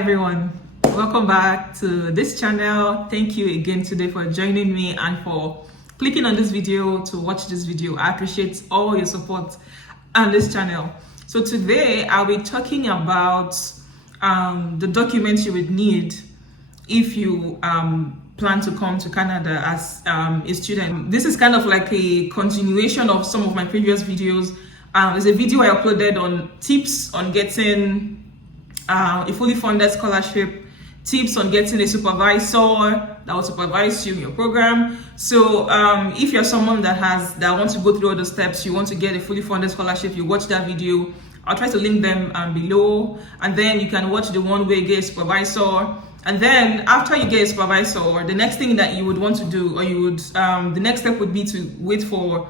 everyone, welcome back to this channel. Thank you again today for joining me and for clicking on this video to watch this video. I appreciate all your support on this channel. So today I'll be talking about the documents you would need if you plan to come to Canada as a student. This is kind of like a continuation of some of my previous videos. There's a video I uploaded on tips on getting a fully funded scholarship, tips on getting a supervisor that will supervise you in your program. So if you're someone that wants to go through all the steps, you want to get a fully funded scholarship, you watch that video. I'll try to link them below, and then you can watch the one where you get a supervisor. And then after you get a supervisor, the next thing that you would want to do, or the next step would be to wait for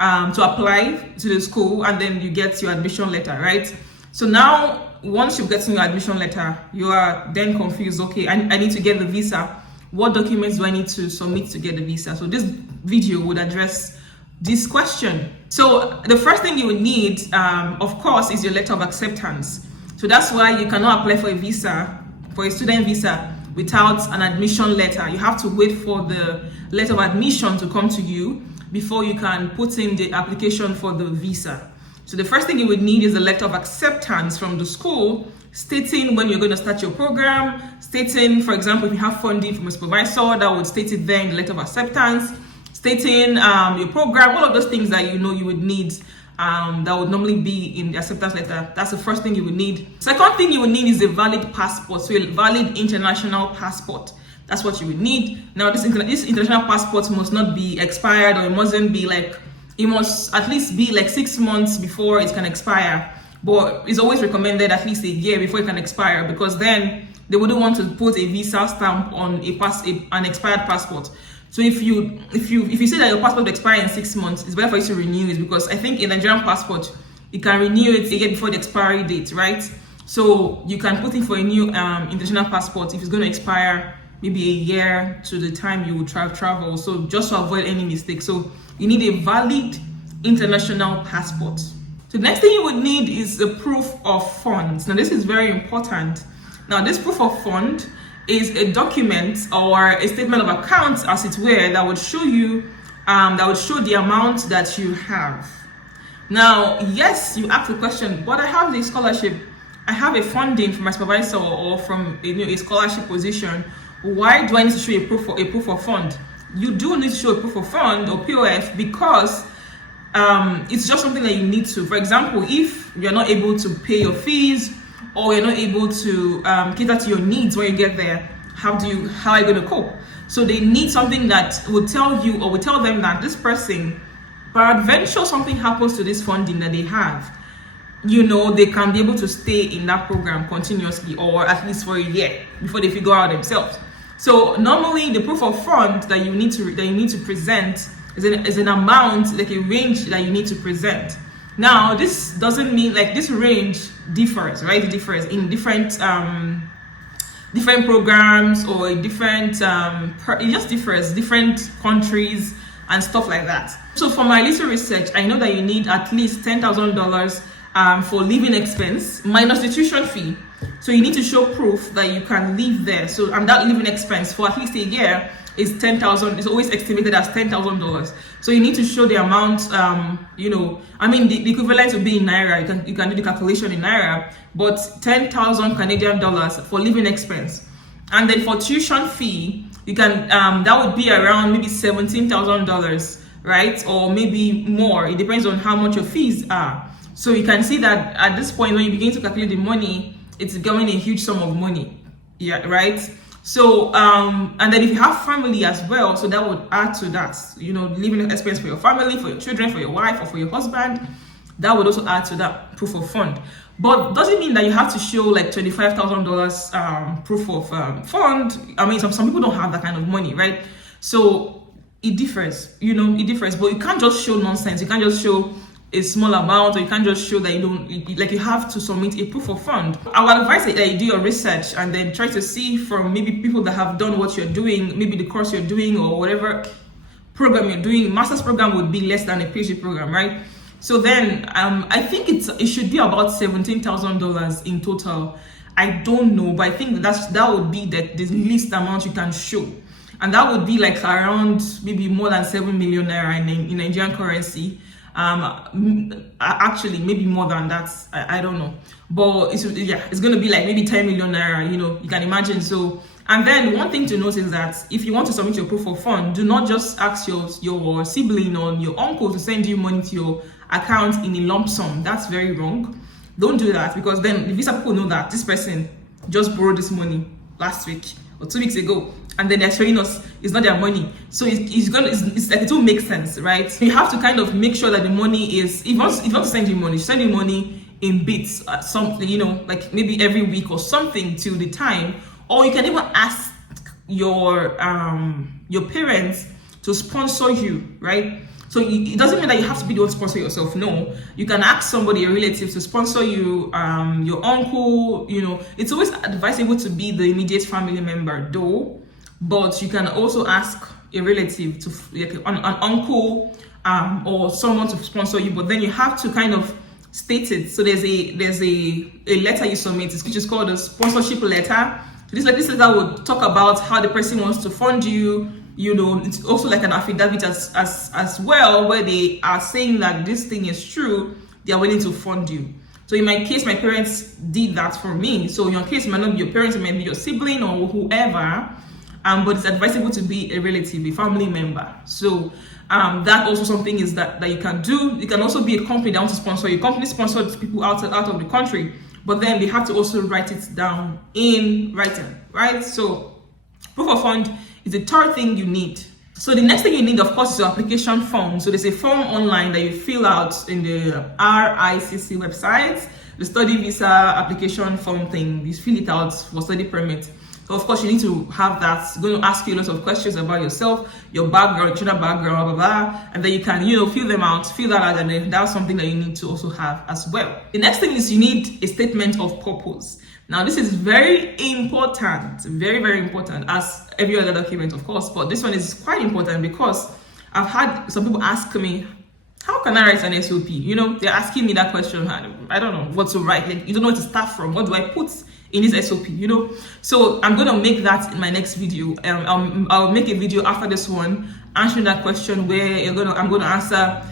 to apply to the school, and then you get your admission letter, right? So now, once you've gotten your admission letter, you are then confused. Okay, I need to get the visa. What documents do I need to submit to get the visa? So this video would address this question. So the first thing you would need, of course, is your letter of acceptance. So that's why you cannot apply for a visa, for a student visa, without an admission letter. You have to wait for the letter of admission to come to you before you can put in the application for the visa. So the first thing you would need is a letter of acceptance from the school stating when you're going to start your program, stating, for example, if you have funding from a supervisor, that would state it there in the letter of acceptance, stating your program, all of those things that you would need that would normally be in the acceptance letter. That's the first thing you would need. Second thing you would need is a valid passport, so a valid international passport. That's what you would need. Now, this international passport must not be expired, or it mustn't be like, it must at least be like 6 months before it can expire. But it's always recommended at least a year before it can expire, because then they wouldn't want to put a visa stamp on an expired passport. So if you say that your passport will expire in 6 months, it's better for you to renew it, because I think in Nigerian passport you can renew it a year before the expiry date, right? So you can put in for a new international passport if it's going to expire maybe a year to the time you will travel. So just to avoid any mistakes. So you need a valid international passport. So the next thing you would need is a proof of funds. Now this is very important. Now this proof of fund is a document or a statement of account, as it were, that would show you, that would show the amount that you have. Now, yes, you ask the question, but I have the scholarship, I have a funding from my supervisor or from a scholarship position. Why do I need to show a proof of fund? You do need to show a proof of fund or POF, because it's just something that you need to. For example, if you're not able to pay your fees, or you're not able to cater to your needs when you get there, how are you going to cope? So they need something that will tell you, or will tell them that this person, peradventure something happens to this funding that they have, they can be able to stay in that program continuously, or at least for a year before they figure out themselves. So normally the proof of fund that you need to present is an amount, like a range that you need to present. Now this doesn't mean, like, this range differs, right? It differs in different programs, or different it just differs, different countries and stuff like that. So for my little research, I know that you need at least $10,000 for living expense minus the tuition fee. So you need to show proof that you can live there. So that living expense for at least a year is $10,000. It's always estimated as $10,000. So you need to show the amount. The equivalent would be in naira. You can do the calculation in naira, but 10,000 Canadian dollars for living expense. And then for tuition fee, you can that would be around maybe $17,000, right? Or maybe more. It depends on how much your fees are. So you can see that at this point, when you begin to calculate the money, it's becoming a huge sum of money. Yeah, right? So, and then if you have family as well, so that would add to that, living expense for your family, for your children, for your wife, or for your husband, that would also add to that proof of fund. But doesn't mean that you have to show like $25,000 proof of fund. I mean, some people don't have that kind of money, right? So it differs, it differs, but you can't just show nonsense. You can't just show a small amount, or you can't just show that you have to submit a proof of fund. I would advise that you do your research and then try to see from maybe people that have done what you're doing, maybe the course you're doing or whatever program you're doing. Master's program would be less than a PhD program, right? So then I think it should be about $17,000 in total. I don't know, but I think that would be the least amount you can show, and that would be like around maybe more than 7 million naira in Nigerian currency. Actually maybe more than that, I don't know, but it's going to be like maybe 10 million naira, you can imagine. So, and then one thing to note is that if you want to submit your proof of fund, do not just ask your sibling or your uncle to send you money to your account in a lump sum. That's very wrong. Don't do that, because then the visa people know that this person just borrowed this money last week or 2 weeks ago, and then they're showing us it's not their money. So it's like it will make sense, right? You have to kind of make sure that the money is, if you want to send you money in bits, something, like maybe every week or something till the time. Or you can even ask your parents to sponsor you, right? So it doesn't mean that you have to be the one to sponsor yourself. No, you can ask somebody, a relative, to sponsor you, your uncle. It's always advisable to be the immediate family member, though. But you can also ask a relative, to like an uncle, or someone to sponsor you. But then you have to kind of state it. So there's a letter you submit, which is called a sponsorship letter. This letter would talk about how the person wants to fund you. It's also like an affidavit as well, where they are saying that this thing is true, they are willing to fund you. So in my case, my parents did that for me. So in your case, it might not be your parents, it might be your sibling or whoever, but it's advisable to be a relative, a family member. So that also something is that you can do. You can also be a company that wants to sponsor you. Company sponsors people out of the country, but then they have to also write it down in writing, right? So proof of fund is the third thing you need. So the next thing you need, of course, is your application form. So there's a form online that you fill out in the RICC website, the study visa application form thing. You fill it out for study permit. So of course you need to have that. It's going to ask you lots of questions about yourself, your background, your children's background, blah, blah, blah. And then you can, fill that out, and then that's something that you need to also have as well. The next thing is you need a statement of purpose. Now, this is very important, very, very important, as every other document, of course, but this one is quite important because I've had some people ask me, how can I write an SOP? They're asking me that question. I don't know what to write. Like, you don't know where to start from. What do I put in this SOP? So I'm going to make that in my next video. I'll make a video after this one answering that question, where I'm going to answer,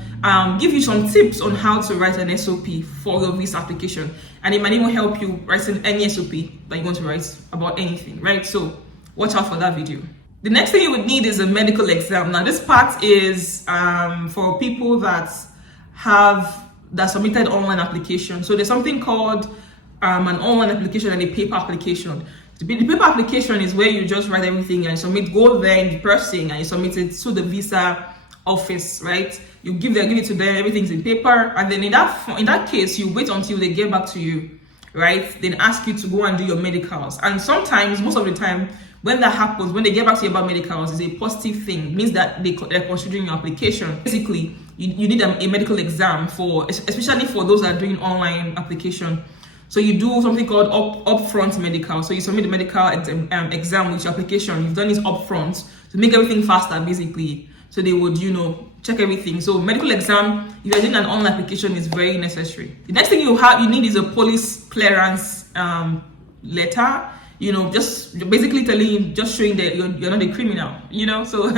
give you some tips on how to write an SOP for your visa application, and it might even help you writing any SOP that you want to write about anything, right? So watch out for that video. The next thing you would need is a medical exam. Now, this part is for people that submitted online application. So there's something called an online application and a paper application. The paper application is where you just write everything and submit, go there in person, and you submit it to the visa office, right? You give it to them, everything's in paper, and then in that case, you wait until they get back to you, right? Then ask you to go and do your medicals. And sometimes, most of the time, when that happens, when they get back to you about medicals, it's a positive thing. It means that they're considering your application. Basically, you need a medical exam especially for those that are doing online application. So you do something called upfront medical. So you submit the medical exam with your application. You've done it upfront to make everything faster, basically. So they would, check everything. So medical exam, if you're doing an online application, is very necessary. The next thing you need is a police clearance letter. Just basically just showing that you're not a criminal. So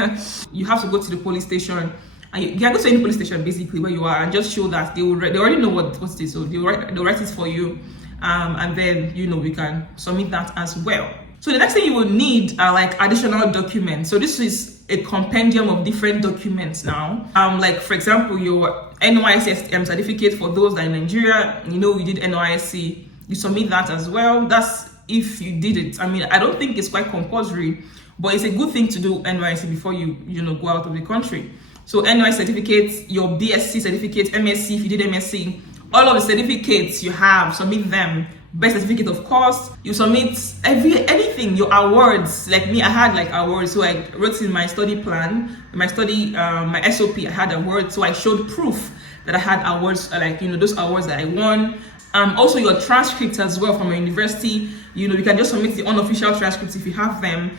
you have to go to the police station. And you can go to any police station, basically, where you are, and just show that they already know what it is. So they'll write it for you, and then we can submit that as well. So the next thing you will need are like additional documents. So this is a compendium of different documents now. Like for example, your NYSC certificate for those that are in Nigeria. You did NYSC. You submit that as well. That's if you did it. I don't think it's quite compulsory, but it's a good thing to do NYSC before you go out of the country. So NYSC certificates, your BSc certificate, MSc if you did MSc, all of the certificates you have, submit them. Best certificate, of course. You submit anything, your awards. Like me, I had like awards. So I wrote in my study plan, my SOP, I had awards. So I showed proof that I had awards, like those awards that I won. Also your transcripts as well from your university. You can just submit the unofficial transcripts if you have them.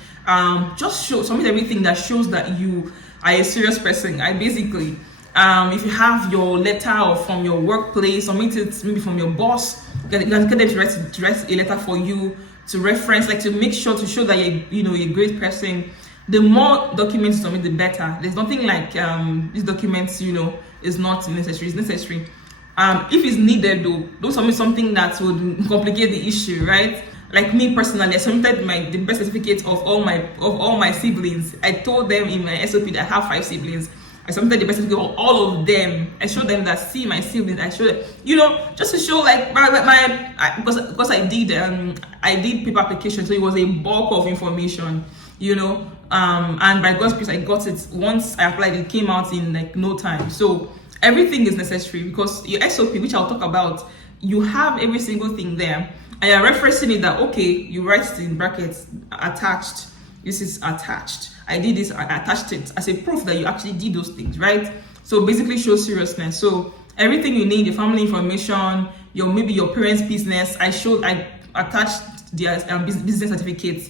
Submit everything that shows that you are a serious person. If you have your letter or from your workplace, or maybe from your boss, you can get them to write a letter for you to reference, like to make sure to show that you're a great person. The more documents you submit, the better. There's nothing like these documents, is not necessary. It's necessary. If it's needed, though, don't submit something that would complicate the issue, right? Like me personally, I submitted the birth certificate of all my siblings. I told them in my SOP that I have 5 siblings. I submitted the birth certificate of all of them. I showed them that, see my siblings. I showed, just to show like because I did paper application, so it was a bulk of information, and by God's grace I got it. Once I applied, it came out in like no time. So everything is necessary, because your SOP, which I'll talk about, you have every single thing there, and you're referencing it that, okay, you write it in brackets, attached, this is attached, I did this, I attached it as a proof that you actually did those things, right? So basically shows seriousness. So everything you need, your family information, maybe your parents' business, I attached their business certificates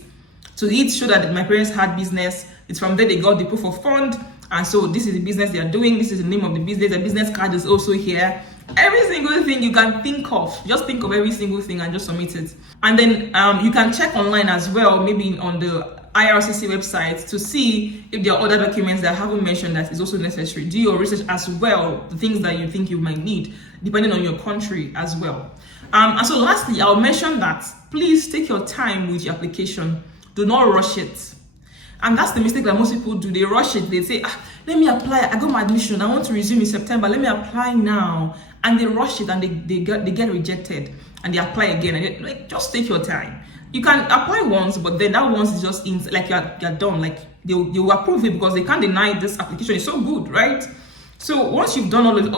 to it, show that my parents had business. It's from there they got the proof of fund, and so this is the business they are doing, this is the name of the business, the business card is also here. Every single thing you can think of, just think of every single thing and just submit it. And then you can check online as well, maybe on the IRCC website, to see if there are other documents that I haven't mentioned that is also necessary. Do your research as well, the things that you think you might need, depending on your country as well. And so lastly, I'll mention that please take your time with your application. Do not rush it. And that's the mistake that most people do. They rush it. They say, let me apply. I got my admission. I want to resume in September. Let me apply now. And they rush it, and they get rejected, and they apply again. And just take your time. You can apply once, but then that once is just like you're done. Like they will approve it, because they can't deny this application is so good, right? So once you've done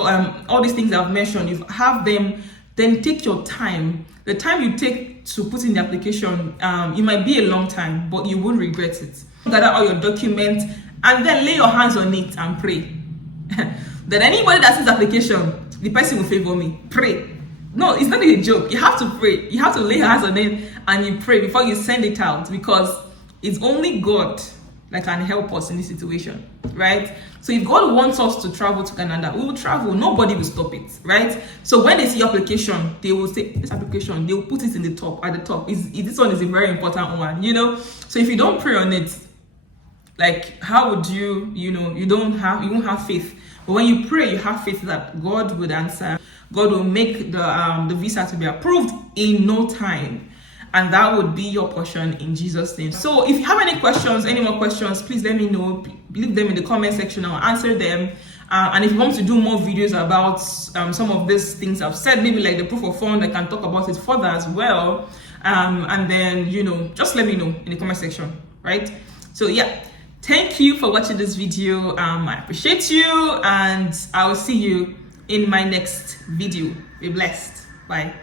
all these things I've mentioned, you have them, then take your time. The time you take to put in the application, it might be a long time, but you won't regret it. Gather all your documents and then lay your hands on it and pray. That anybody that sees the application, the person will favor me. Pray. No, it's not a joke. You have to pray. You have to lay your hands on it and you pray before you send it out, because it's only God that can help us in this situation, right? So if God wants us to travel to Canada, we will travel. Nobody will stop it, right? So when they see your application, they will say, this application, they will put it in the top, at the top. This one is a very important one, So if you don't pray on it, like how would you won't have faith. But when you pray, you have faith that God would answer. God will make the visa to be approved in no time. And that would be your portion in Jesus' name. So if you have any more questions, please let me know. Leave them in the comment section. I'll answer them. And if you want to do more videos about some of these things I've said, maybe like the proof of fund, I can talk about it further as well. And then, just let me know in the comment section, right? So yeah, thank you for watching this video. I appreciate you, and I will see you in my next video. Be blessed. Bye.